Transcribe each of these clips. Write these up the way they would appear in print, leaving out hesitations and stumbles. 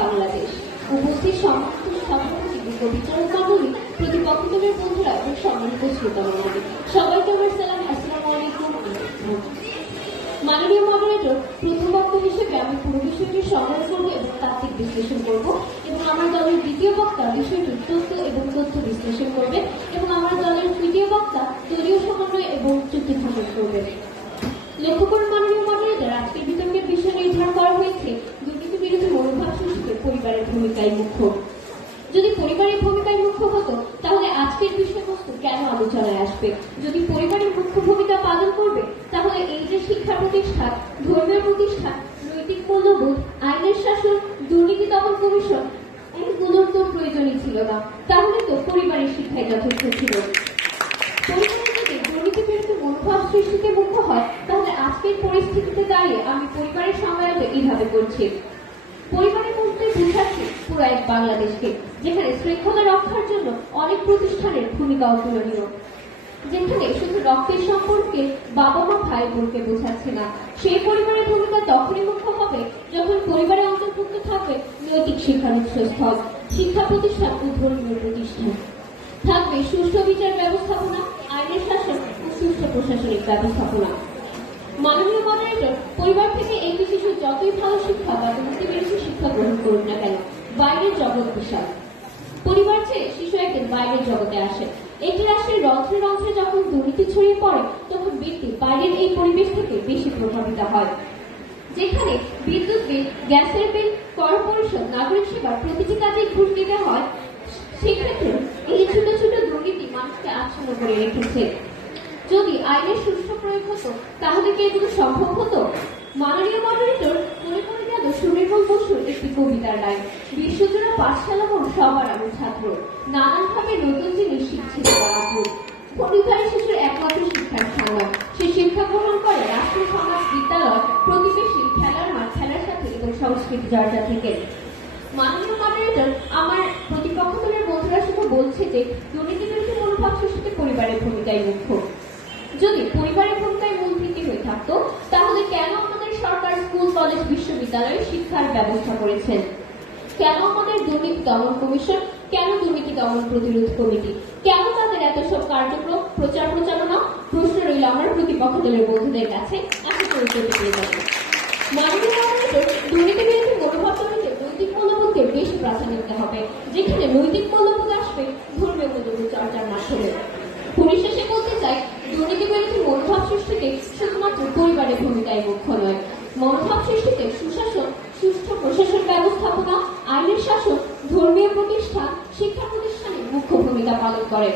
বাংলাদেশ। উপস্থিত সম্মানিত সভাপতি, বিচারক মণ্ডলী, প্রতিপক্ষ দলের বন্ধুরা এবং সম্মানিত শ্রোতা মণ্ডলী, সবাইকে আমার সালাম। আসসালামু আলাইকুম। মাননীয় মডারেটর, প্রথম বক্তা হিসেবে আমি পুরো বিষয়টি সংগ্রহ করবো এবং তাত্ত্বিক বিশ্লেষণ করব, এবং আমার দলের দ্বিতীয় বক্তা বিষয়টির তথ্য বিশ্লেষণ করবেন, এবং আমার দলের তৃতীয় বক্তা দলীয় সমন্বয় এবং চুক্তি স্থাপন করবেন। লক্ষ্য করুন মাননীয় মডারেটর, আজকের বিতর্কের বিষয় নির্ধারণ করা হয়েছে দুর্নীতি বিরোধী মনোভাব সৃষ্টিতে পরিবারের ভূমিকাই মুখ্য। যদি পরিবারের ভূমিকায় মুখ্য হতো তাহলে আজকের বিষয়বস্তু কেন আলোচনায় আসবে? যদি পরিবারের মুখ্য ভূমিকা পালন করবে তাহলে এই যে শিক্ষা প্রতিষ্ঠান, ধর্মীয় প্রতিষ্ঠান, নৈতিক মূল্যবোধ, আইনের শাসন, দুর্নীতি দমন কমিশন, এইগুলোর তো প্রয়োজনই ছিল না। তাহলে তো পরিবারের শিক্ষায় যথেষ্ট ছিল। পরিবারের যদি দুর্নীতি বিরোধী মনোভাব সৃষ্টিতে মুখ্য হয় তাহলে আজকের পরিস্থিতিতে দাঁড়িয়ে আমি পরিবারের সংজ্ঞায়িত এইভাবে করছি। পরিবারের মধ্যে বুঝাচ্ছি পুরো এক বাংলাদেশকে, যেখানে শৃঙ্খলা রক্ষার জন্য অনেক প্রতিষ্ঠানের ভূমিকা অতুলনীয়, যেখানে শুধু রক্তের সম্পর্কে বাবা মা ভাই বোনকে বোঝাচ্ছে না। সেই পরিবারের ভূমিকা তখনই মুখ্য হবে যখন পরিবারে অন্তর্ভুক্ত থাকবে নৈতিক শিক্ষার উৎসস্থল, শিক্ষা প্রতিষ্ঠান ও ধর্মীয় প্রতিষ্ঠান, থাকবে সুষ্ঠু বিচার ব্যবস্থাপনা, আইনের শাসন ও সুষ্ঠু প্রশাসনিক ব্যবস্থাপনা। মাননীয় মডারেটর, পরিবার থেকে একটি শিশু যতই ভালো শিক্ষা বা দুর্নীতি বিরোধী শিক্ষা গ্রহণ করুক না কেন, বাইরের জগৎ বিশাল। পরিবার ছেড়ে শিশু একদিন বাইরের জগতে আসে। একটি রাষ্ট্রের রন্ধ্রে রন্ধ্রে যখন দুর্নীতি ছড়িয়ে পড়ে তখন ব্যক্তি বাইরের এই পরিবেশ থেকে বেশি প্রভাবিত হয়। যেখানে বিদ্যুৎ বিল, গ্যাসের বিল, কর পরিশোধ, নাগরিক সেবার প্রতিটি কাজে ঘুষ দিতে হয়, সেক্ষেত্রে এই ছোট ছোট দুর্নীতি মানুষকে আচ্ছন্ন করে রেখেছে। যদি আইনের সুষ্ঠু প্রয়োগ হতো তাহলে কি এগুলো সম্ভব হতো? মাননীয় মডারেটর, মনে করে গেল সুনির্মল বসুর একটি কবিতার লাইন, বিশ্বজোড়া পাঠশালা মোর সবার আমি ছাত্র, নানানভাবে নতুন জিনিস শিখছিল তারা। পরিবারে শিশুর একমাত্র শিক্ষার স্থান, সে শিক্ষা গ্রহণ করে রাষ্ট্র, সমাজ, বিদ্যালয়, প্রতিবেশী, খেলার মাঠ, খেলার সাথে এবং সংস্কৃতি চর্চা থেকে। মাননীয় মডারেটর, আমার প্রতিপক্ষ দলের বন্ধুরা শুধু বলছে যে দুর্নীতি বিরোধী মনোভাব সৃষ্টিতে পরিবারের ভূমিকাই মুখ্য। যদি পরিবারের ভূমিকায় মূল ভিত্তি হয়ে থাকতো তাহলে কেন আমাদের সরকার স্কুল, কলেজ, বিশ্ববিদ্যালয়ে শিক্ষার ব্যবস্থা করেছেন? কেন আমাদের দুর্নীতি দমন কমিশন, কেন দুর্নীতি দমন প্রতিরোধ কমিটি, কেন তাদের এত সব কার্যক্রম, প্রচার প্রচারণা? প্রশ্ন রইল আমার প্রতিপক্ষ দলের বন্ধুদের কাছে। আশা করি পেয়ে যাবে। মাননীয় মডারেটর, দুর্নীতি বিরোধী মনোভাব তৈরিতে নৈতিক মূল্যবোধকে বেশি প্রাধান্য দিতে হবে, যেখানে নৈতিক মূল্যবোধ আসবে ধর্মীয় মূল্যবোধ চর্চার মাধ্যমে। পরিশেষে বলতে চাই, দুর্নীতি বিরোধী মনোভাব সৃষ্টিতে শুধুমাত্র পরিবারের ভূমিকাই মুখ্য নয়। মনোভাব সৃষ্টিতে সুশাসন, সুষ্ঠু প্রশাসন ব্যবস্থাপনা, আইনের শাসন, ধর্মীয় প্রতিষ্ঠান, শিক্ষা প্রতিষ্ঠানে মুখ্য ভূমিকা পালন করে।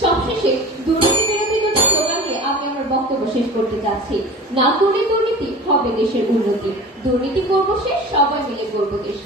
সবশেষে দুর্নীতি বিরোধী দুটি স্লোগান দিয়ে আমি আমার বক্তব্য শেষ করতে চাচ্ছি। না করলে দুর্নীতি, হবে দেশের উন্নতি। দুর্নীতি করবো শেষ, সবাই মিলে করবো দেশ।